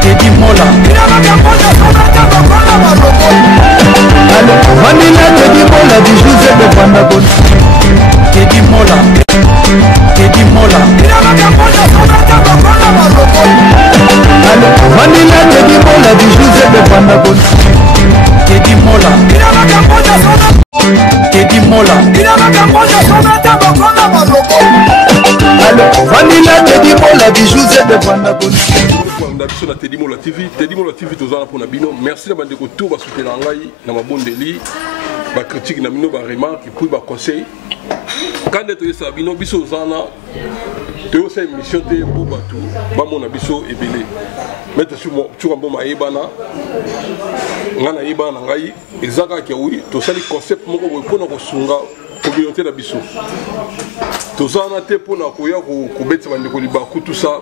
Teddy Mola Vanilla Teddy Mola du José de Vandabon Teddy Mola Teddy Mola Vanilla Teddy Mola du José de Vandabon Teddy Mola Teddy Mola Vanilla Teddy Mola du José de Vandabon sur Teddy Mola TV tozana pour Nabino. Merci de bande retour ba soutenir ngai na mabondeli ba critique na bino ba remarque puis ba conseil. Quand tu es Bino biso zana tu as une mission de pour batu ba mona biso ebele. Mettre sur mo tu rambo ma ebana ngana ebana ngai ezaka ke oui to sali concept moko bo pona ko sunga communauté na biso. Tozana te pona ko ya ko betsa bande ko libaku tout ça.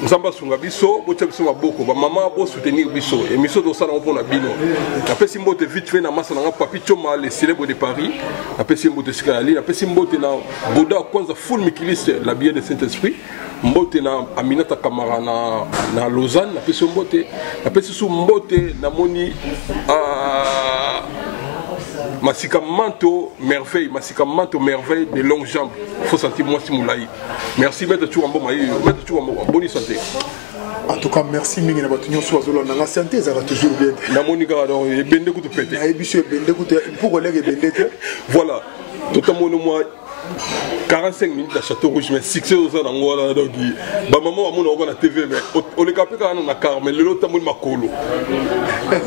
Nzamba sunga biso bote biso maboko ba mama bo soutenir biso émission to sala mpona bino na pesi mbote vite fait na masa na papi choma les célèbres de Paris na pesi mbote skali na pesi mbote na boda kwanza full mikiliste la bière de Saint-Esprit mbote na Aminata Kamara na Lausanne na pesi mbote na pesi su mbote na moni Masika manto merveille de longues jambes. Faut sentir moi si moulaï. Merci maître Tourambo Maï, maître Tourambo, bonne santé. En tout cas, merci Mingi na batunyo so azolo na santé ça va toujours bien. Na monika alors et bende kutu pété. Na ebiso bende kutu pour collègue bende te. Voilà. Totalement moi 45 minutes à Château Rouge, mais 6 heures dans Angola. Donc, ma maman a la TV, mais on est capé quand on a car, mais le temps ma colo.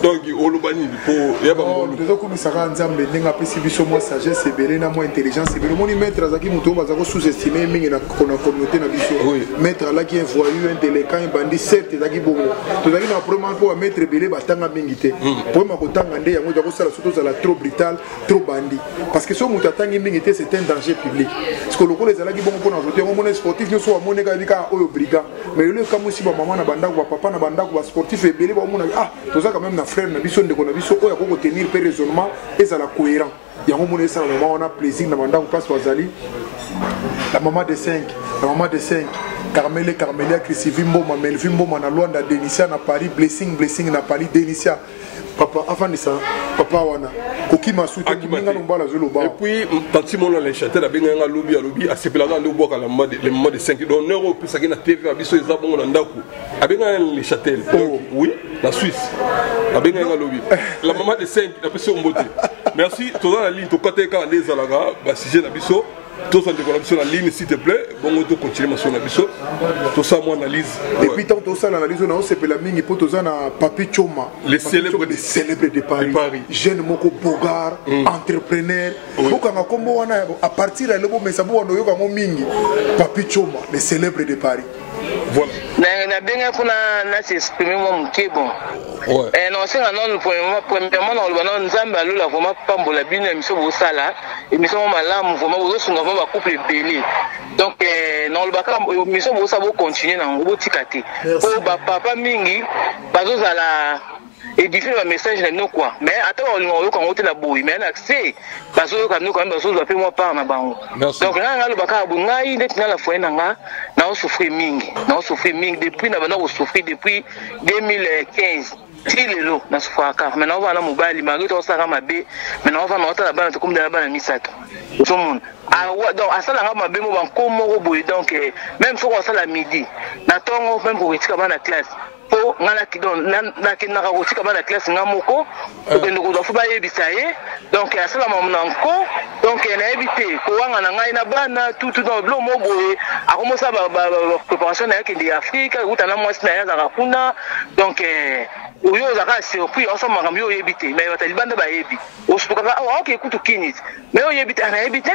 Donc, on le bannit pour. Il y a pas de. Déjà, comme ça, ensemble, les gens qui sont moins sagesse, c'est bien, moins intelligence. C'est bien, mon maître, Zaki Moutou, va sous-estimer, mais il y a une communauté dans le maître là qui est voyou, un délinquant, un bandit, certes, Zaki Bobo. Tu as dit, la première fois, maître Bélé, Batanga Mingité. Pour moi, quand on a dit, il y a surtout trop brutal, trop bandit. Parce que ce Moutatang Mingité, c'est un danger public. Parce que le coup, les gens qui vont ajouter un sportif, ne sont pas monnaie au brigand. Mais le cas aussi, maman, banda ou papa, banda ou sportif, et Bélé, ah, tout ça quand même, na frère, na bison de Konabiso, il y a tenir peu raisonnement et ça la cohérent. Il y a un moment où on a plaisir, na banda ou passe au Azali. La maman de 5, Carmelia, Chrissivimbo, Melvimbo, Manaloanda, Denicia, na Paris, blessing, na Paris, Denicia. Papa, avant de ça, papa wana, Koki Masu, et puis, tant mon les châtels, a bien un lobby, à Sepela, le bois à la mode, les modes de 5 €, puis ça qui n'a TV, à Bisso, ils ont un daku, a bien les châtels, oui, la Suisse, a bien un lobby. La maman de 5, la personne en beauté. Merci, tout dans la ligne, tout côté quand les Alaga, si j'ai la Bisso. Tout ça, sur la ligne, s'il te plaît. Bon, on doit continuer sur la biseau. Tout ça, mon analyse. Et puis, tant que ça, l'analyse, on a aussi la mine, il faut tout ça, Papi Choma. Les célèbres de Paris. Jeune Moko Bogar, entrepreneur. À partir de là, mais ça va, on a mingi. Papi Choma, les célèbres de Paris. Voilà. Na bien qu'on a s'exprimer mon qui bon. Et non c'est un non premièrement dans le nzamba la vraiment pambola bien émission au sala émission malam vraiment au sunga va couple belé. Donc non le baka émission au ça va continuer na ngo tikati. O papa mingi bazo la édifier un message na nous quoi. Mais attends on quand on na boy mais accès bazo quand nous quand bazo va moi par na bango. Donc là le baka bungai net na la foi na nga na on souffrir mingi. Na on souffrir mingi depuis na bana on souffrir depuis 2015. Tilelo na souffraka. Maintenant on va na mobile malgré on saka mabe. Maintenant on va na la bana comme de la bana misato. Tout le monde. Donc à ça la mabe mo ban comme boy donc même faut on ça la midi. Na tongo même pour etika bana classe. Po ngala kidon na kinaka ko tika bana classe ngamoko ko bendo ko dafu ba yebisa ye donc asala mamna nko donc na ebité ko wanga na ngai na bana tout dans blo mo boye akomosa ba préparation na yake ndi Afrika utana mwasi na yaza kuna donc oyo zaka surpris ensemble ngam yo yebité mais batalibanda ba yebi osuka OK kutu kinit mais yo yebité na yebité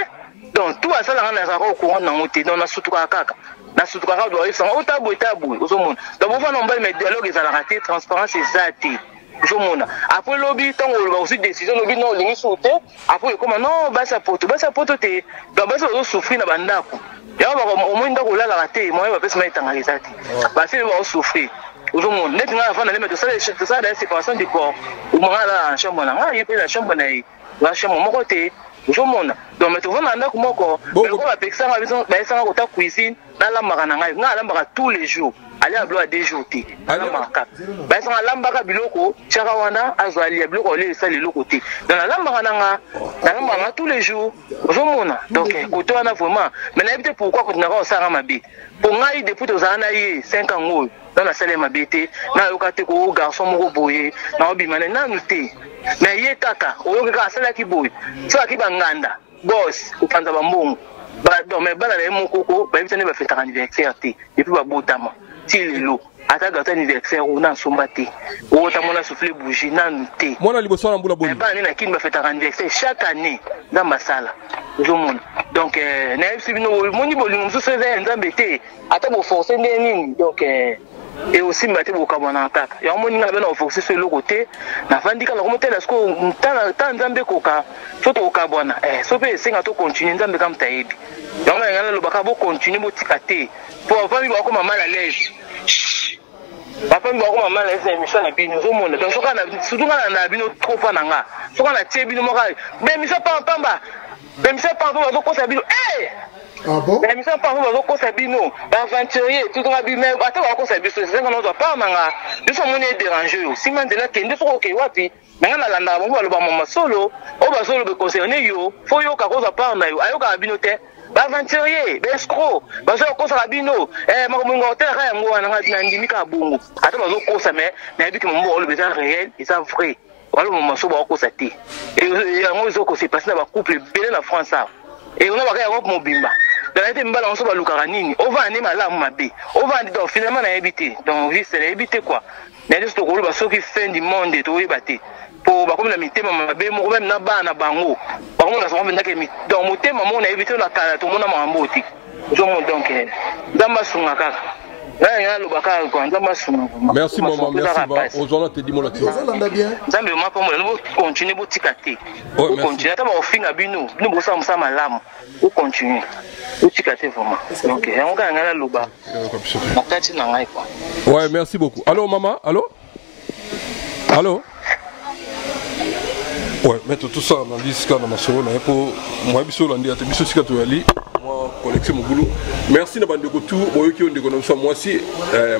donc tout asala na zaka ko ko na ngote donc na sutuka kaka. Na sutuka ka doit faire tabu ozomona donc on va nomba mais dialogue ça la raté transparence exacte ozomona après lobby tant on va aussi décision lobby non lingi sauter après comment non ba sa poto te donc ba ça souffrir na bandako ya ba au moins ndako la raté moi ba pesa maitanga exacte ba c'est va souffrir ozomona net nga avant d'aller mettre ça la séparation du corps au moment là chambre là il peut la chambre na la chambre mon côté ozomona donc mais tovanda na ndako moko ko bapekisanga biso bayesanga kota cuisine nalambaka na ngai nga alambaka tous les jours ali ablo a 2 jours te alambaka bayesanga alambaka biloko tiaka wana azwa alia biloko olelisa leloko te donc nalambaka nanga tous les jours ozomona donc kote wana vraiment mais nayebi te pourquoi kotinaka osanga mabe po ngai depuis tozala na ye 5 ans oyo dans la salle mabe te nayoka te ko garçon moko boye naobima na nanu te mais ye kaka oyokeka asalaki boye soki banganda boss opanza bambongo donc mais bana na ye mokoko bayebisa nde bafetaka anniversaire te depuis babotama ti lelo ata gâteau anniversaire ona nsomba te otamona souffle bougie nanu te mwana liboso na mbula boni bana nde na kini bafetaka anniversaire chaque année dans basala ozomona donc nayebisi bino moni bolingo mosusu eza ya nzambe te ata boforce nde nini donc et aussi mbate bokabwana kaka ya moni nga bena oforce so eloko te nafandi kala komotela siko ta nzambe koka so tokabwana so pe esenga to continue nzambe kama tayebi yango ngana lobaka bo continue botika te po bafami bakoma mal à l'aise bafami bakoma mal à l'aise émission na bino ozomona donc soka na surtout kana na bino trop fa nanga soka na tie bino moka bemission pamba bemission pamba bazokosa bino Ah bon? Mais ça par exemple bazokosa bino aventurier tout ka bi mais ata bakosa biso c'est nga nozo pa manga biso moni déranger yo si man de la kende foko ke wapi nga na landa bo baloba mama solo o bazolo be concerner yo fo yo ka kosa pa na yo ayoka bino te aventurier escroc bazolo kosa bino makomungo hotel ka yango wana nga ndimi ka bongo ata bazokosa mais na biki mo o le besoin réel et ça vrai wala mo maso ba kosa te et yango zoko c'est passé na ba couple belé na France ça et on a bakaya ko mobimba dans été mbala on so balukaka nini on va ane malamu mabe on va donc finalement na éviter donc vie c'est éviter quoi na juste ko ba soki fin du monde to yebate pour ba comme la mitema mabe mo même na bana bango ba comme na so mbenda ke mi donc motema mo na éviter na kala to mona mambo ti zo mo donc ndamba sunga kaka merci maman, merci. Aujourd'hui, tu dis moi là-dessus. Nzambe mwa pa mo no continue botika te. O continue ata ba ofinga bino, bino bosa msa malamu. O continue. Botika te vraiment. Donc on ga ngala loba. Nakati na ngai quoi. Ouais, merci beaucoup. Allô maman, allô? Allô? Ouais, mettre tout ça dans disque dans ma solo là pour moi biso landi ate biso sika to ali. Connexion mon boulot. Merci na bande ko tout boyo ki on de connexion moi si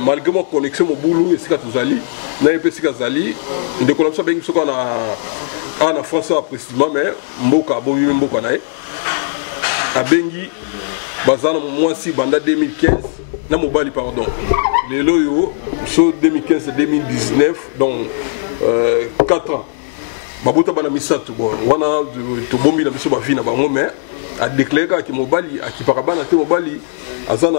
malgré mon connexion mon boulot et sika to zali na epé sika zali de connexion ben so na en France précisément mais mboka bo yime mboka na e abengi bazana moi si banda 2015 na mobali pardon les loyo so 2015 2019 donc 4 ans babota bana misato bon wana to bombi na biso ba vie na bango mais a déclaré que mobali akipakabana te mobali azana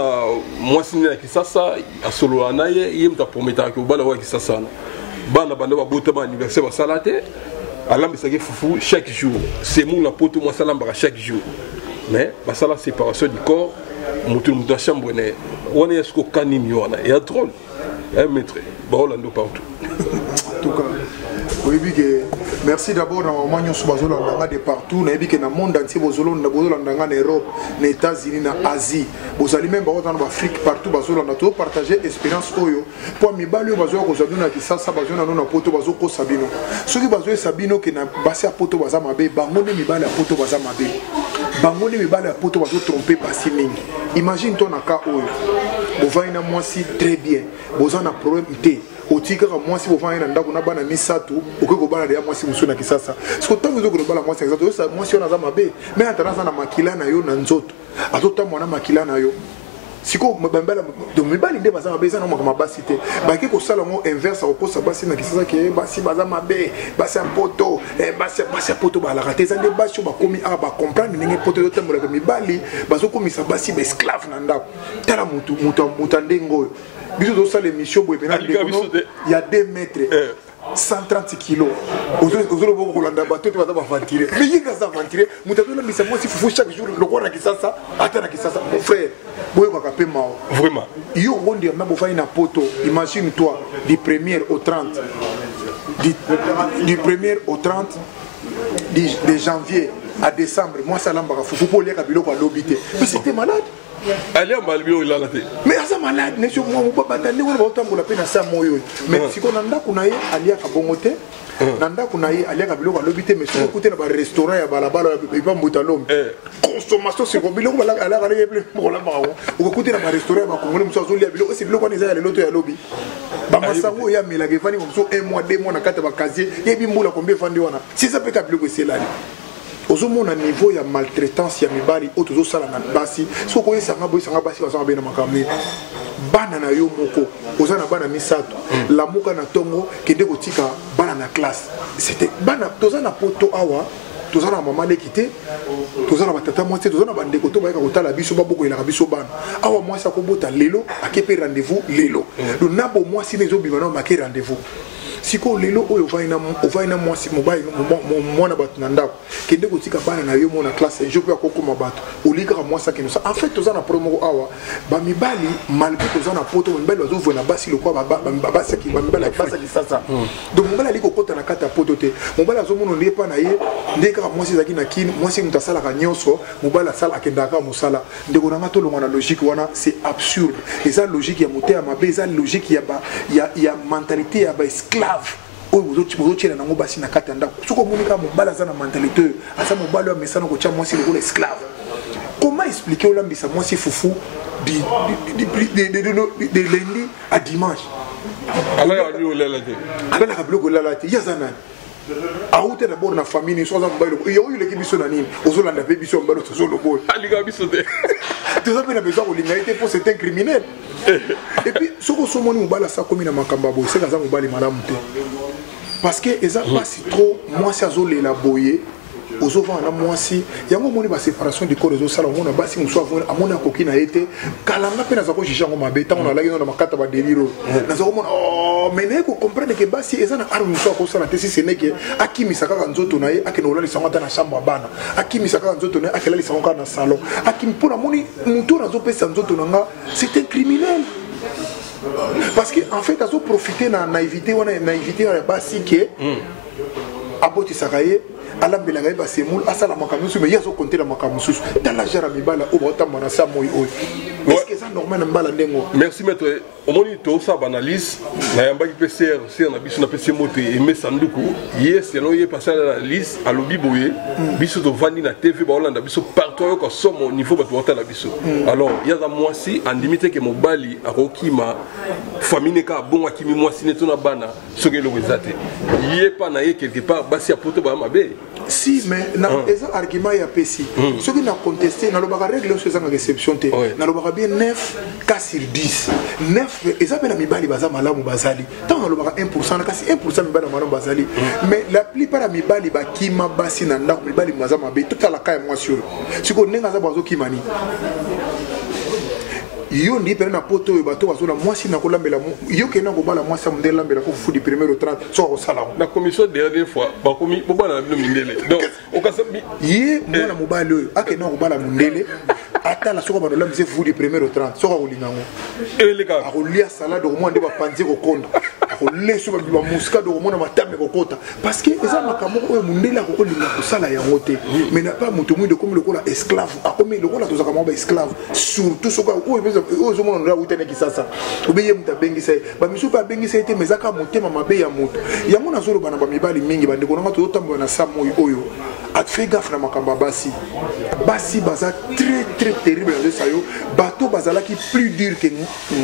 mwasi na kisasa asolo anaye yemta prometa que mobali wa kisasa bana banda ba bota ba anniversaire ba salate alambisa ke fufu chaque jour c'est mon la poto moi salamba chaque jour mais ba sala séparation du corps mutu mutu chambre ne on est ce kanimi wana et drôle un maître ba Orlando partout en tout cas oui, merci d'abord à Magnon Soubazolanda de partout. Nous avons dans le monde entier, en Europe, aux États-Unis, en Asie. Vous allez même en Afrique, partout, vous partager l'expérience. Pour mes balles, vous avez dit ça, vous avez dit poto, vous avez Sabino. Ceux qui ont Sabino, qui n'ont pas à poto, vous avez bangone mes balles à poto, vous avez bangone mes balles à poto, vous avez trompé par Siming. Imagine ton cas, vous avez moi si très bien, vous avez un problème. Otika moi si vous voyez un ndako na bana misatu okoko bana ya moi si musuna kisasa parce que tant vous okoko bana moi si exactement ça moi si on a za mabe mais ataraza na makila na yo na nzoto atota mwana makila na yo siko mbambala de mibali nde baza mabe za na makama basité baki ko sala mo inverse ko sa basi na kisasa ke basi baza mabe basi poto basi poto ba la rater za nde basi ba komi a ba comprendre ndenge poto yo tambola ke mibali bazo komisa basi ba esclave na ndako tala mutu ndengo biso do ça l'émission il y a 2 mètres 130 kilos ozolo boko landa bato te bazaba ventiler mais yinga za ventiler mutatola misa moi si fufu chaque jour le kona kisasa ata na kisasa mon frère boyo ka pe mao vraiment yo ngondi na bo na poto imagine toi du 1er au 30 du 1er au 30 de janvier à décembre moi ça lamba fufu pour les kabilo kwa lobité mais c'était malade allez en Malbio il a la tête mais ça aza malade ne moi mobata ne wona batambola pe na sa moyo mais siko na ndako na ye aliaka bongo te na ndako na ye aliaka biloko alobi te mais siko kute na ba restaurant ya balabala ba mbuta lombe consommation c'est comme biloko bala ala ye ple mola bawo o kute na ba restaurant ba kongole muso azolia biloko c'est biloko ni za ya leloto ya lobi ba masango ya melage fani comme so 1 mois 2 mois na kata ba casier yebi mbula combien fandi wana si ça peut ka biloko c'est là ozomona niveau ya maltraitance ya mibali oyo tozosala na basi soki oyesanga basi bazanga bena makambo bana na yo moko oza na bana misato lamuka na ntongo kende kotika bana na classe c'était bana toza na poto awa toza na mama leki te toza na batata mwasi te toza na bandeko to bayaka kotala biso babokoyelaka biso bana awa mwasi akobota lelo akepe rendez-vous lelo do nabo mwasi ne ezobima na make rendez-vous siko lelo oyo ovai na mwasi mobali mwana bato na ndako kende kotika bana na yo mona classe un jour pe akokoma bato olikaka mwasi akenosa en fait toza na promo awa bamibali malgré toza na poto bamibali bazovue na basi lokwa bamibali basaki sasa donc mobali ali kokota na kati ya poto te mobali azomona ndie mpa na ye nde kaka mwasi ezalaki na kini mwasi moto asalaka nyonso mobali asala akendaka mosala ndeko nanga tolonga na logique wana c'est absurde eza logique ya motema mabe eza logique ya mentalité ya baesclave oyo bozotiela nango basi na kati ya ndako soki omoni kaka mobali aza na mentalité oyo aza mobali oyo amesana kotia mwasi lokola esclave comment expliquer olambisa mwasi fufu de lundi à dimanche alalaka biloko olala te ye aza nani aute d'abord na famille so aza mobali oyo oleki biso na nini ozolanda mpe biso mobali tozolobola alingaka biso te toza mpe na besoin kolinga ye te mpo c'est un criminel et puis soki osomoni mobali asakomi na makambo ya boye seka aza mobali malamu te parce que eza pasi trop mwasi azolela boye ozovanga na mwasi yango omoni baséparation du corps ezosala omona basi mosu amoni akoki na ye te kalanga mpe naza kojuge yango mabe ntango nalaki no na makata badelire oyo naza komona mais naye kocomprendre ke basi eza na arme mosu akosala te si seneke akimisa kaka nzoto na ye akende kolalisango ata na chambre ya bana akimisa kaka nzoto na ye akelalisango kaka na salon mpo namoni motu nazopesa nzoto na nga c'est un criminel parce que en fait azoprofite na naivité wana ya basi ke abotisaka ye alambelaka ye basemule asala makambo mosusu mais ye azokontela makambo mosusu tala jara mibala oyo baotamba na sa moi oyo estce eza normal na mbala ndenge merci maître omoni tosala banalyse nayambaki mpe ser na biso napesi moto eme sanduku ye selon ye pasala na lise alobi boye biso tovandi na tv baolanda biso partout oyoka somo niveau bato baotala biso alors ye aza mwasi andimi te ke mobali akokima famille ne kaka bongo akimi mwasi ne to na bana soki eloko eza te ye pa na ye quelque part basi ya poto baya mabe si mais eza argument ya pesi soki na contesté nalobaka règle oso ezanga exception te nalobaka bien 9 cas sur 10 9 eza mpe na mibali baza malamu bazali ntango nalobaka 1% kasi 1% mibali na malamu bazali mais la plupart ya mibali bakima basi na ndako mibali baza mabe totalaka ya mwasi oyo sikoyo ndenge aza bazokima nini yo ndi pene na poto oyo bato bazola mwasi na kolambela yo kena kobala mwasi amundele lambela ko fudi premier au 30 soka kosala la commission dernière fois bakomi bobala na bino mindele donc okasabi ye mwana mobali oyo akena kobala mundele atala soka bano lambise fudi premier au 30 soka kolinga ngo eleka akolia salade au nde bapanzi kokonda akolia so ba muscade au mona matame kokota parce que eza makambo oyo mundele akolinga kosala yango te mais na pas mutu mwinde komi lokola esclave akomi lokola tozaka mwa ba esclave surtout soka oyo ozomona ndola uteneki sasa obeye muta bengisa bamisu pa bengisa ete mezaka motema mabe ya moto yango nazoloba na bamibali mingi bandeko nanga tozotambola na sa moi oyo atfe gaffe na makambo ya basi baza très terrible na nzesa yo bato bazalaki plus dur ke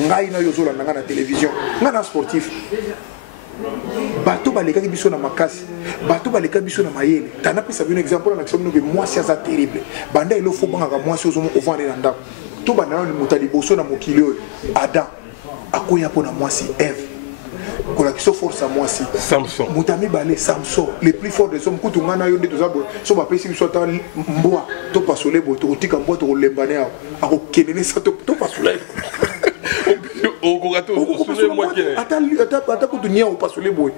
ngai na yo ozolanda nga na télévision nga na sportif bato balekaki biso na makasi bato balekaki biso na mayele tanapesa bino exemple na kisomino ke mwasi aza terrible banda elo fo bangaka mwasi ozomo ovande na ndako to bandana ni muta liboso na mokili oyo Adam akoya pona mwasi Eve kolakisa force à mwasi Samson mutami balé Samson le plus fort des hommes kutu ngana yo nde tozabo so ba pesi biso ta mbwa to pasole bo to tika mbwa to lembane ako kenene sa to pasole ata kutu nia opasole boy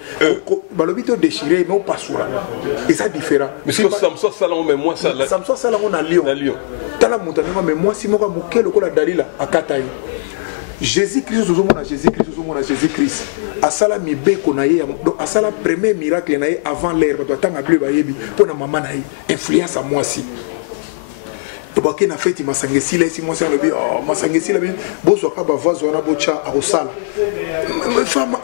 balobi to déchiré mais opasula et ça différent mais Samson sala mais moi ça Samson sala on a lion tala mutani mais moi si moka mokelo ko la dalila akata yi Jésus-Christ Jésus-Christ asala mibeko na ye donc asala premier miracle na ye avant l'ère bato atanga bleu bayebi pona mama na ye influence à moi si tobaki na fête masangesi la si moi c'est le oh masangesi la bozo ka bavazo na bocha a rosala femme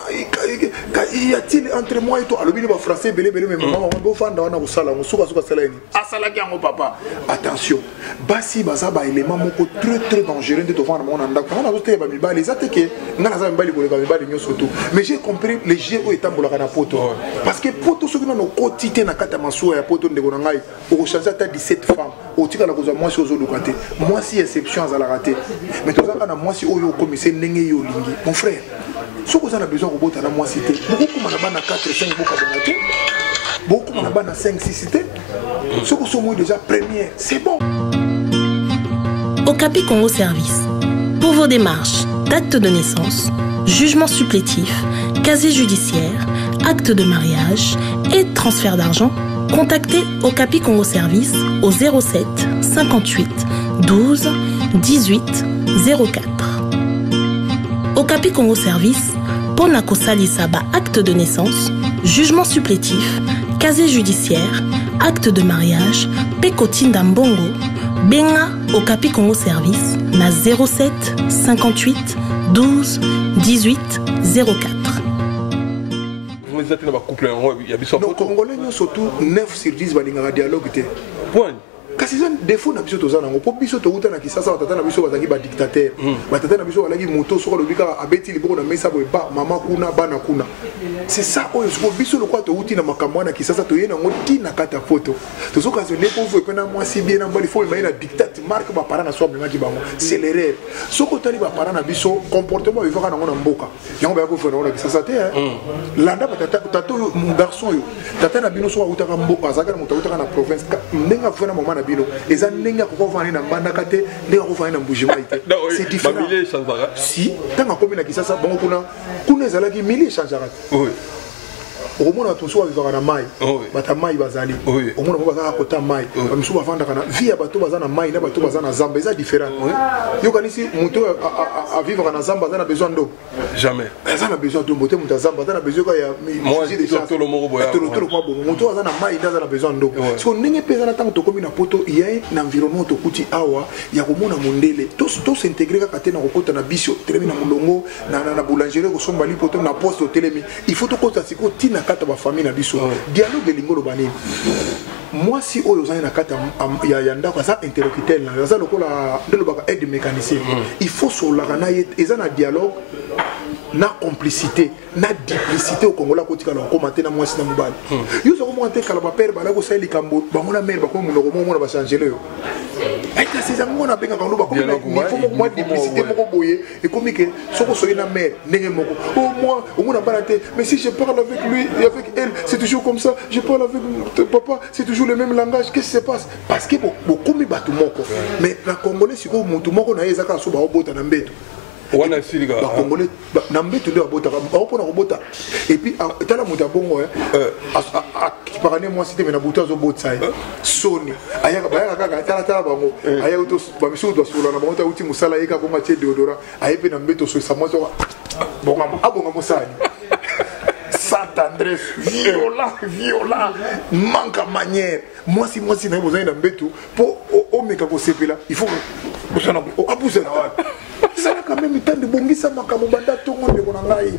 y a-t-il entre moi et toi alors bien français belé mais maman on fanda na rosala on suka sala ni asala ki ngo papa attention basi baza ba élément moko très dangereux de devant mon ndako on a voté ba mibali za teke ngana za mibali ko le mibali nyoso tout mais j'ai compris les jeux au etambola kana poto parce que poto soki na no quotité na kata masuwa ya poto ndeko na ngai au changer ta 17 femmes au tika na koza moi si ozo lokate moi si exception za la raté mais to za kana moi si oyo commissaire ndenge yo lingi mon frère ce que vous avez besoin de robot à la moi cité beaucoup comme on a 4 5 beaucoup abonné beaucoup comme on a 5 6 cités ce que sont déjà première c'est bon. Okapi Congo Service pour vos démarches d'acte de naissance, jugement supplétif, casier judiciaire, acte de mariage et transfert d'argent, contactez Okapi Congo Service au 07 58 12 18 04. Okapi Congo Service pour Nakosali Saba acte de naissance, jugement supplétif, casier judiciaire, acte de mariage, Pekotine Dambongo, Benga Okapi Congo Service na 07 58 12 18 04. Vous êtes dans un couple, il y a des Congolais surtout 9 sur 10 balingara dialogue. Point. Kasi zan défaut na biso tozana ngo po biso to uta na kisasa batata na biso bazaki ba dictateur batata na biso balaki moto soko lobika abeti liboko na mesa boye ba mama kuna bana kuna c'est ça oyo soko biso le quoi to uti na makambo na kisasa to yena ngoti na kata photo to soka zo lepo vo pena moi si bien na mbali fo mai na dictate marque ba para na so bima ki bango c'est l'erreur soko tali ba para na biso comportement vivaka na ngona mboka yango ba ko fo na kisasa te landa batata tato mon garçon yo tata na bino so uta ka mboka azaka na moto uta na province ndenga fo na mama et ça n'est pas qu'on va aller dans Bandakate, n'est pas qu'on va aller dans Boujima. C'est différent. Si, tant qu'on commet qui ça, bon, qu'on a qui milliers changera. Au moins, tout soit vivre à maille, bata maille bazali. Au moins, on va à côté maille. Comme souvent, vendre kana via bateau bazana maille, bateau bazana zamba, c'est différent. Yo kan ici, moto à vivre en zamba, on a besoin d'eau. Jamais. On a besoin d'eau, moto monta zamba, on a besoin qu'il y a. Moi, j'ai déjà tout le monde boya. Tout le monde, moto bazana maille, on a besoin d'eau. Parce qu'on n'est pas dans tant que comme une poto, il y a un environnement to kuti awa, il y a comme on a mondele. Tous s'intégrer quand t'es dans le côté na bisio, télémi na mulongo, na boulangerie, au sombali poto na poste au télémi. Il faut tout côté c'est quoi tina kata ba famille na biso dialogue lingo bani moi si oyo zana kata ya ndako ça interlocuteur na ça lokola ndelo baka aide mécanicien il faut sur la kana ezana dialogue na complicité na duplicité au Congo la kotika la commenter na moi si na mobali yo zo commenter kala ba père bala ko sali kambo bango na mère ba ko munoko mo na ba changer le ay ta ces amours na benga kando ba ko il faut moi duplicité moko boye et comme que soko soyi na mère ndenge moko oh moi au moins na balaté mais si je parle avec lui et avec elle c'est toujours comme ça je parle avec papa c'est toujours le même langage qu'est-ce qui se passe parce que beaucoup batu moko mais la congolais siko mutu moko na ezaka so ba obota na mbeto wana siliga ba congolais na mbeto ndio abota ba pona robota et puis tala muta bongo parane moi c'était na buta zo botsa soni ayaka bayaka kaka tala bango ayaka to ba misu do sula na bango ta uti musala yeka ko matie deodora ayepe na mbeto so sa moto bonga abonga musani sans tendresse, violent, manque à manière. Moi si n'a besoin d'un bétou pour au mec à là, il faut abuser. Ça a quand même temps de bongi ça makamubanda tout le monde de konangai.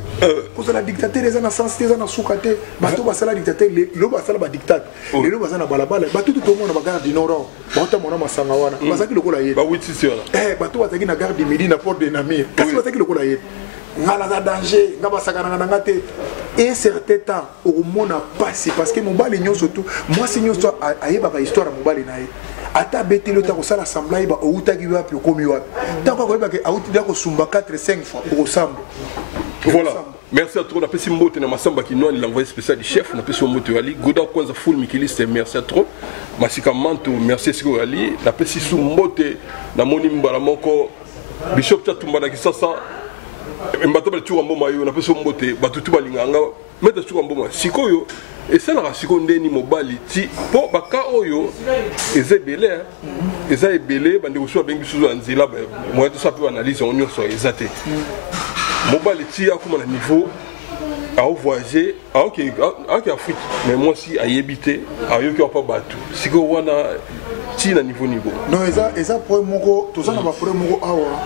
Pour la dictateur les ana sensité les ana soukate, bato basala dictateur le basala ba dictate. Le basala balabala, bato tout le monde na garde du nord. Bato mona masanga wana. Basaki lokola yé. Ba witi sio là. Bato bataki na garde du midi na porte de Namir. Kasi bataki lokola yé. Ngala danger, ngaba sakana ngate. Et certain temps au monde a passé parce que mon bal est surtout moi c'est une histoire ayeba ba histoire mon bal nae. Ata beti le temps ça l'assemblée ba outaki wa puis komi wa. Tant ko ba ke outi dako sumba 4 5 fois pour ensemble. Voilà. Merci à toi. On a passé mbote na masamba qui nous l'envoyé spécial du chef. On a passé mbote ali. Goda kwanza full mikiliste merci à trop. Masika manto merci siko ali. On a passé sou mbote na moni mbala moko Bishop Chatumba na kisasa. Mbato ba tuwa mboma yo na passé mbote batutu balinganga. Meta tuwa mboma sikoyo et ça la siko ndeni mobali ti po baka oyo ezebele ezebele bande ko bengi suzo anzila ba moi tout ça peut analyse on nyonso ezate mobali ti akuma na niveau à voyager ok Afrique mais moi aussi à y habiter à y pas battu si que on a tina niveau non eza pour moko tout ça na ba pour moko awa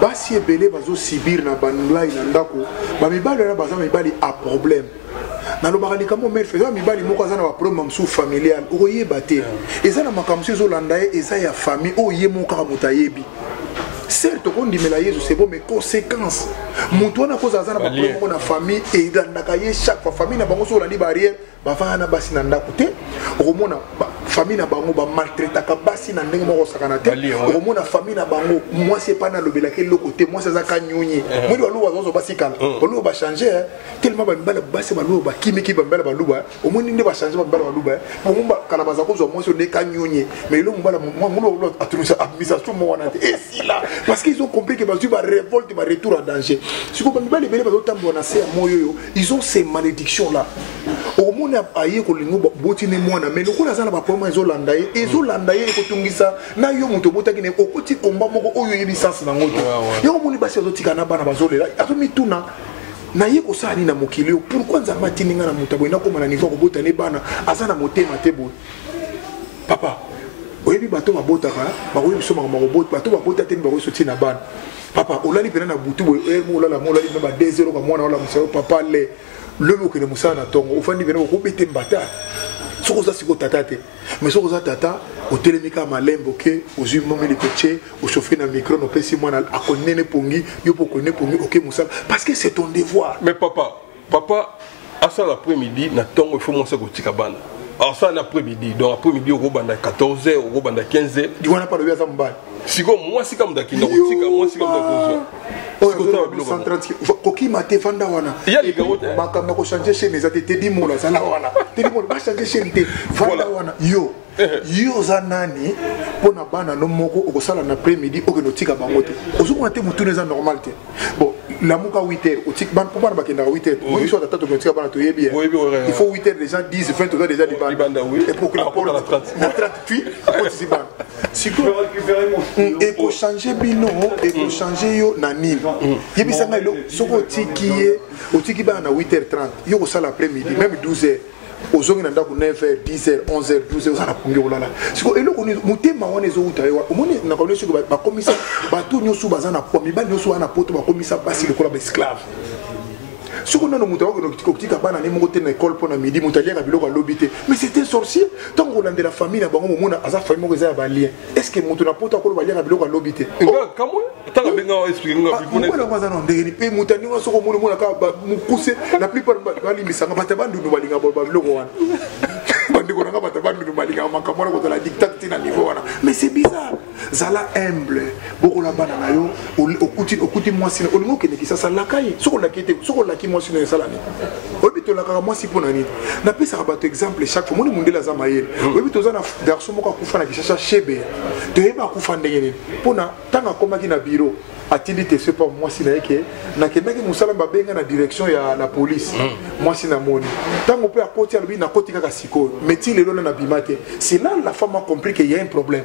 basi ebele bazo sibir na bandla ina ndako ba mibali na baza mibali a problème na lo bakali kamo mère faisant mibali moko azana ba problème sous familial oye baté eza na makamso zo landa eza ya famille oye moko ka mutayebi. Certes, on dit mais c'est bon, mais conséquences. Mon toit n'a pas de problème dans la famille et dans la chaque famille n'a pas de barrière. Bavana basi na ndakote romona famille na bango ba maltraiter ka basi na ndenge moko sakanate romona famille na bango moi c'est pas na lobela ke le côté moi c'est za kanyonyi moi lo wazo basi kala lo ba changer tellement ba mbala basi ba lo ba kimiki ba mbala ba luba au moins ndi ba changer ba mbala ba luba bon ba kala baza ko zo moi sur ne kanyonyi mais lo mbala moi lo atrusa administration mo wana et si là parce qu'ils ont compris que ba tu ba révolte ba retour à danger si ko ba mbala bele ba tambo na ser moyo ils ont ces malédictions là au moins aye ko lingo botine mwana mais loko na zana ba problème ezolanda ye ekotungisa na yo moto botaki ne okoti komba moko oyo yebi sens na ngoto yo moni basi ozotika na bana bazolela atomituna na ye ko sali na mokili pourquoi nzamba tininga na moto boina koma na niveau ko botane bana azana motema tebo papa oyebi bato babotaka bakoyi biso makambo kobota bato babota te bakoyi soti na bana papa olali pena na butu boye molala molali na ba 2-0 ka mwana wala musao papa le lelo que musana na tongo ofandi bena ko bete mbata soko za siko tata te mais soko za tata o telemika malembo ke ozui momeli coaché o chauffer na micro no pesi mwana akonene pongi yo pokone pongi OK musala parce que c'est ton devoir. Mais papa à ça l'après-midi na tongo il faut monter ko tikabana. Alors ça l'après-midi donc après-midi au banda 14h au banda 15h tu vois pas le bien ça mbala siko moi si comme dakina tika moi si comme dakozo koki mate fanda wana makambo ko changer chez les até Teddy Mola ça la wana Teddy Mola ba changer chez té fanda wana yo za nani pona bana no moko okosala na après-midi okenotika bango te ozokona te mutune za normal te bon la muka 8h otik ban pour bana bakenda 8h moi so tata tokotika bana to yebi il faut 8h les gens disent 20 heures déjà des bana et pour que la porte na 30 puis si ban si ko récupérer mon et ko changer bino et ko changer yo na nini yebi sanga lo soko otiki bana 8h30 yo ko sala après-midi même 12h ozongi na ndako 9h 10h 11h 12h ozala pungi olala siko eloko ni mutema wana ezouta yo omoni na kone siko ba komisa bato nyosu bazana kwa mibali nyosu wana poto ba komisa basi lekola ba esclave siko nano muta wako nokitika bana ni mongo te na école pona midi mutalia ka biloko lobité mais c'est un sorcier tant qu'on de la famille na bango mona aza famille moko za ba lien est-ce que mutu na poto ko balia ka biloko lobité comment tant benga expliquer nga bipone ko na zana ndenge pe mutani wa soko mona ka mukuse la plupart bali misanga batabandu no balinga ba biloko wana bandi ko nga batabandu no balinga makamora ko la dictate na niveau wana mais c'est bizarre zala humble boko la bana na yo okuti moi sina olingo kene kisasa lakai soko la kete soko la moi sur salani obito la moi si pona ni na pesa rabato exemple chaque fois moni mundela za mayele obito za na garçon moko akufa na kishasha shebe to yeba akufa ndenge ni pona tanga komaki na bureau atili te c'est pas moi si na yeke na kendaki musala babenga na direction ya la police moi si na moni tango pe akoti alobi na koti kaka siko meti lelo na bimate c'est là la femme a compris qu'il y a un problème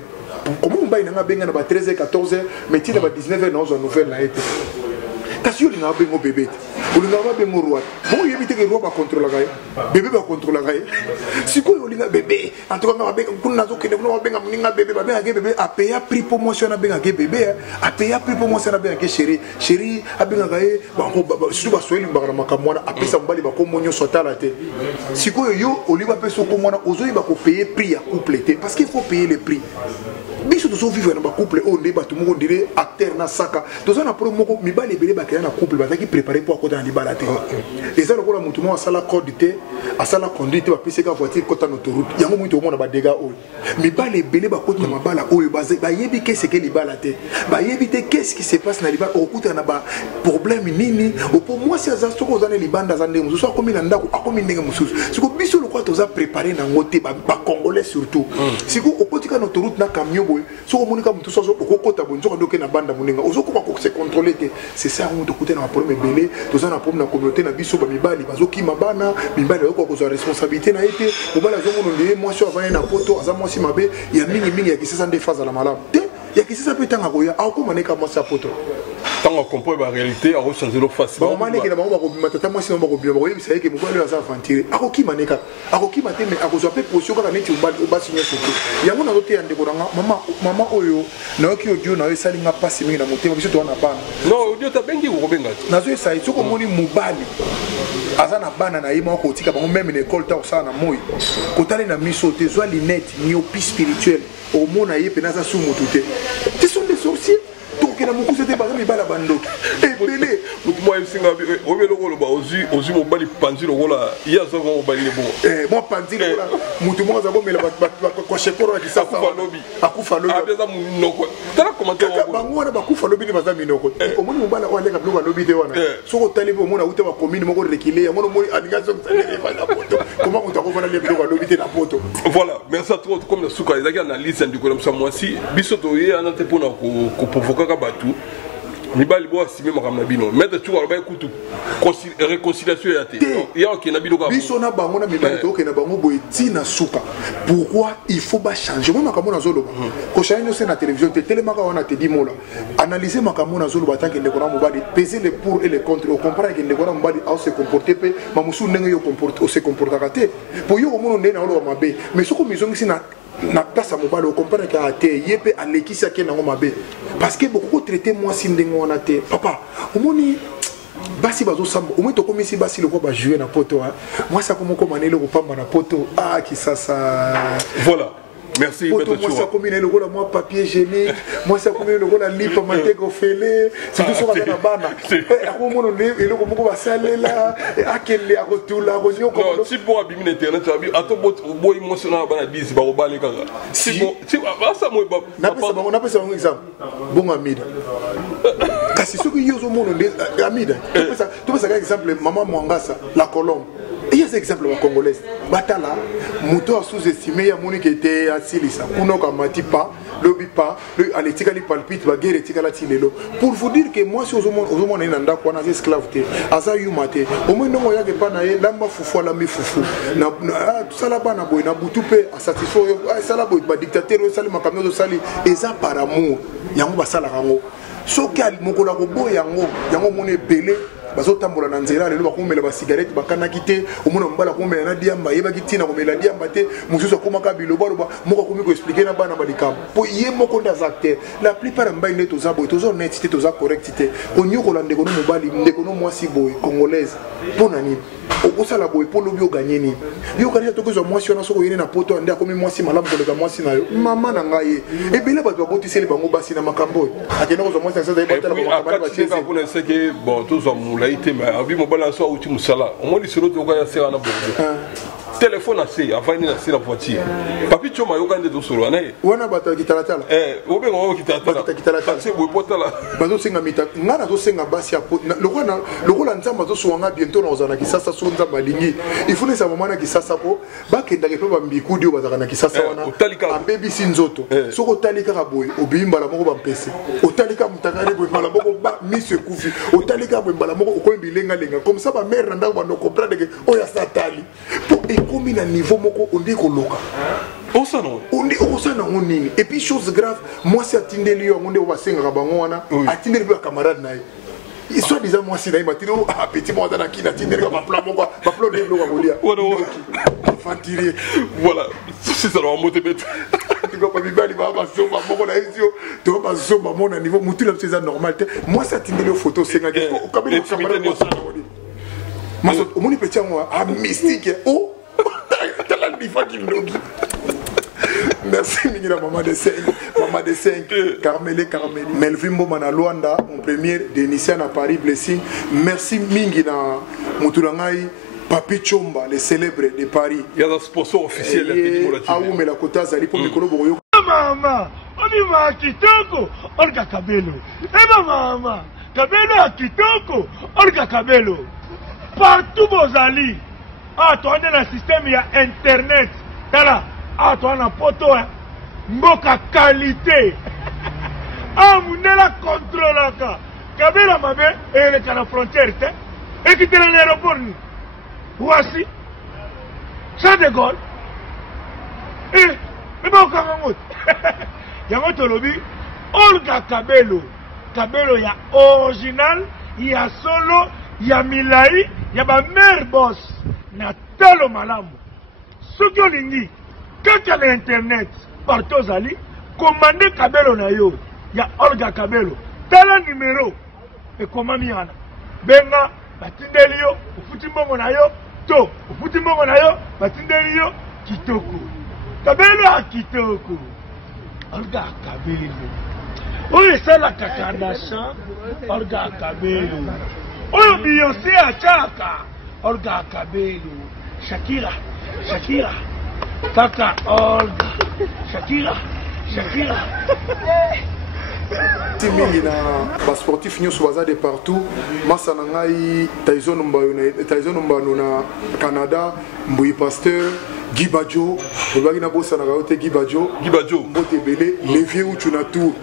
comment on va ina benga na ba 13h 14h meti na ba 19h na zo nouvelle na été kasi yo linga bengo bébé o linga ba bengo roi bon yebite ke roi ba contrôler gaye bébé ba contrôler gaye siko yo linga bébé en tout cas ba benga kuna zo kene kuna ba benga mninga bébé ba benga ke bébé a payer prix promotion na benga ke bébé a payer prix promotion na benga ke chéri a benga gaye ba ko surtout ba soeli ba na makamwana a pesa mbali ba ko monyo sotala te siko yo o liba peso ko mona ozoyi ba ko payer prix ya couple te parce qu'il faut payer le prix biso to vivre na ba couple on débat tout monde dire acteur na saka to za na pro moko mibali ebele ba kena na couple ba ki préparer pour akota na libala te et ça lokola mutu mo asala code te asala conduite ba pese ka voiture kota na autoroute yango mutu mo na ba dégâts o mibali ebele ba kota na mabala oyo ba yebi ke ce que libala te ba yebi te qu'est-ce qui se passe na libala okuta na ba problème nini o pour moi si aza soko za na libanda za ndenge mususu akomi na ndako akomi ndenge mususu siko biso lokola to za préparer na ngote ba congolais surtout siko okotika na autoroute na camion so monika mutu so okokota bonzo ndoke na banda moninga ozokoma ko se contrôler te c'est ça on doit na problème belé to za na problème na communauté na biso ba mibali bazoki mabana mibali ko ko za responsabilité na été mobala zo mono ndé moi so avant na poto aza moi si mabe ya mingi ya kisasa nde faza la malamu te ya kisasa pe tanga koya akoma neka moi sa poto tant on comprend la réalité on changer le face bon mané que na bango ba ko bima tata moi sinon ba ko bima ba yebisa yeke moko le za aventure akoki maneka akoki mate mais akozwa pe position kaka neti ba signer surtout yango na zote ya ndeko na mama oyo na yoki audio na yo salinga pasi mingi na motema biso to na bana non audio ta bengi ko benga na zo esa soko moni mubali aza na bana na yima ko tika bango même na école ta osana na moyi kotale na miso te zwa lunette myopie spirituelle au mona yepe na za sumu tuté ce sont des sorciers donc na mukuze te bazami bala bando ebele moi singa obelo ko ba ozi mobali panzi lokola ya zo ko mobali le bon moi panzi lokola mutu mo za bomela ko shekoro ya kisasa akufa lobi abeza munoko tala commentaire ko bango na bakufa lobi ni bazami noko omoni mobala o aleka bloka lobi te wana soko tali bo mona uta ba commune moko rekile ya mona moni alingazo tsale ba na poto comment on t'a refana le bloka lobi te na poto voilà merci à toi comme le souka ezaki analyse ndiko comme ça moi si biso to ye anate pona ko provoquer ka batu mibali bo asime makamna bino mettre tu ba ekutu réconciliation ya te ya ok na bino ka biso na bango na mibali to ok na bango boy tina suka pourquoi il faut ba changer moi makamona na zolo ko changer c'est na télévision te télémaka wana te di mola analyser makamona na zolo batanke ndeko na mobali peser les pour et les contre au comprendre que ndeko na mobali a se comporter pe mamusu ndenge yo comporter o se comporter kate pour yo komono ndena olo mabe mais soko mizongi sina na place à mobile, on comprend qu'il y a été yépe à l'équipe qui est mabe parce que beaucoup traité moi si ndenge wana te papa omoni basi bazo samba au moins to comme si basi le ko ba jouer na poto moi ça comme manele ko pamba na poto qui ça voilà. Merci. Moi, ça combine le rôle moi papier génie. Moi, ça combine le rôle à lip maté au fêlé. C'est tout ça dans la bana. À comment on est et le comment va saler là. À quel est à retour là réunion comme. Non, si pour abîmer internet, tu as vu. À ton boy émotionnel bana bise ba obale kaka. Si bon, si ça moi ba. On appelle ça un exemple. Bon Amida. Kasi ce que yozo mono Amida. Tu peux ça exemple maman Mwangasa la Colombe. Il y a des exemples congolais. Batala, Mouto a sous-estimé, il y a mon qui était assis là. Kuno kamati pas, lobby pas, le aletikali palpite, la guerre etikala tilelo. Pour vous dire que moi si aux hommes est nanda quoi na esclave te, asa yumate. Au moins non ya que pas na lamba fufu la mi fufu. Na ça là bas na boy na butupe à satisfaire ça là boy ba dictateur sali makamyo zo sali eza par amour. Yango ba sala rango. Soki al mokola ko boy yango mone belé. Bazo tambola na nzela lelo bakomela ba cigarette bakana kite omona mbala komela na diamba yeba kitina komela diamba te mususu komaka biloba loba moko komi ko expliquer na bana balikam po ye moko nda acteur la plupart mbayi ne toza boy toza honnêteté toza correctité onyoko la ndeko no mobali ndeko no mwasi boy congolaise pona nini okosala boy po lobi oganye nini yo kanisa tokozwa mwasi wana soko yene na poto ande akomi mwasi malamu koleka mwasi na yo mama na ngai ebele bato babotiseli bango basi na makambo akenda kozwa mwasi na sasa yebata la makambo ba chese pour l'instant que bon tous ont laité mais abi mobala so uti musala omoni solo to ka sera na bongo téléphone assez avant ni na la voiture papi choma yo kande to solo na wana bata kitalatala obe ngo kitalatala c'est boy potala bazo senga mita ngana zo senga basi ya lokola nzamba zo suanga bientôt na ozana kisasa so nzamba lingi il faut les moments na kisasa ko bakenda ke pe ba mbiku dio bazaka na kisasa wana ambebi sinzoto soko talika ka boy obimba la moko ba mpese otalika mutakale boy mala moko ba mise kufi otalika boy mbala moko okoyimbi lenga comme ça ba mère ndako ba no comprendre que oya satali pour comme il a niveau moko on dit qu'on loka on dit on nini et puis chose grave moi c'est atindeli yo on dit on va senga bango wana atindeli ba camarade nae il soit disant moi si nae matino petit moi dans qui atindeli ba plan moko ba plan de loka kolia fatiri voilà c'est ça on monte bête tu vas pas bibali ba somba moko na ezio tu vas pas somba mon niveau mutula c'est normal moi c'est atindeli photo senga ko kabila camarade moi au moni petit moi mystique oh merci Mingila maman de 5 Carmele Melvin Bomana Luanda mon premier Denisian à Paris Blessing merci Mingina Mutulangai Papi Chomba le célèbre de Paris il y a un sponsor officiel ah oui mais la quota zali pour mikolo boyo mama on y va kitoko olga kabelo mama kabelo a kitoko olga kabelo partout bozali tu as un système, il y a internet. Tu as un poteau, mboka qualité. Mounela contrôle. Kabela mabe, et le canal frontière, et qui était dans l'aéroport. Voici. Ça de Gaulle. Mais pas au Karamot. Yamoto Lobi, Olga Kabelo. Kabelo ya original, ya solo, ya milai, ya ba mère boss na talo malamu. Soki olingi kaka na internet partout zali commandez Kabelo na yo ya Olga Kabelo. Tala numéro e komami yana. Benga batindeli yo ufuti mbongo na yo to ufuti mbongo na yo batindeli yo kitoko. Kabelo a kitoko. Olga Kabelo. Oyo sala kakadasha Olga Kabelo. Oyo Beyoncé achaka Olga Kabelo. Shakira Kaka Olga Shakira mingi na basportif nyonso baza de partout. Masa na ngai Tyson Mbano na Canada, Mbui Pasteur, Guy Badjo, olobaki na bosa na kaote Guy Badjo mbote belé les vieux uchu na tour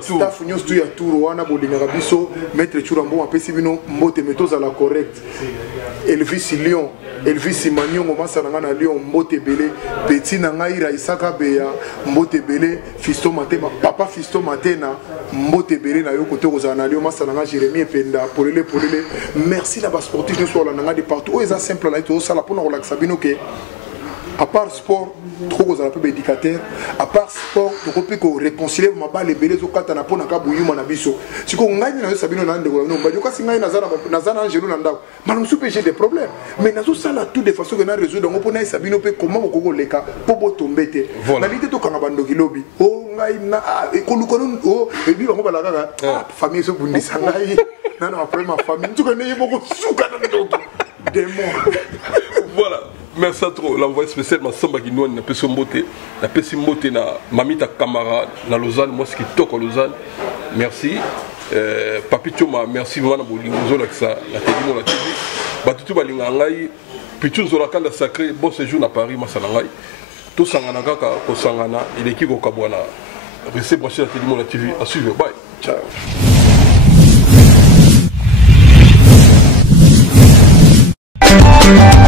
staff nyonso tu ya tour wana bolingaka biso maître Chura Mbo apesi bino mbote metoza la correct. Elvis Lyon, Elvis Manyongo masa na nga na Lyon mbote belé. Petit na ngai Raisaka Beya mbote belé. Fisto Matema papa Fisto Matena mbote belé na yo kote kozala na Lyon masa na nga Jérémie Penda polele. Merci na ba sportif nyonso wala na nga de partout. O eza simple na to sala pona relaxa bino ke à part sport, trop aux peu éducateur. À part sport, tu peux que réconcilier ma balle et belé au katana pour naka bouillon manabiso. Si qu'on gagne na sabino nande ou non, bah du cas si gagne nazana angelo nanda. Malum soupe j'ai des problèmes. Mais nazo sala tout de façon que na résoudre donc pour na sabino pe comment ko leka pour tomber te. Na lité to kanga bando kilobi. Oh ngai na ko lukono oh et bi bango balaka famille so bundisa ngai. Non après ma famille tu connais beaucoup souka na ndo. Démon. Voilà. Merci à trop. L'envoyé spécial, ma samba qui nous a fait son beauté. La pessi beauté na mamita camarade na Lausanne, moi ce qui toque à Lausanne. Merci. Papi Choma, merci vraiment pour l'ingozo là que ça, la télévision la TV. Batutu balingangai, puis tu nous auras quand sacré bon séjour à Paris, masalangai. Tout sangana kaka, ko sangana, il est qui ko kabwana. Restez branchés à la télévision la TV. À suivre. Bye. Ciao.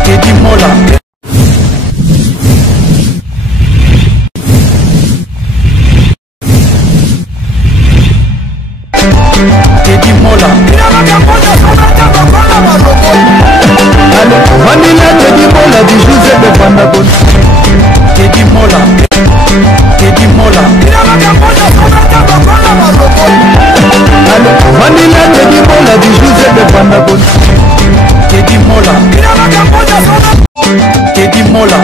Teddy Mola. Teddy Mola. Vanilla Teddy Mola du José de Bandabon. Teddy Mola. Teddy Mola. Vanilla Teddy Mola du José de Bandabon. Teddy Mola. Teddy Mola.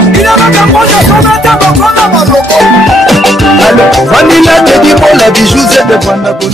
Vanilla Teddy Mola du José de Bandabon.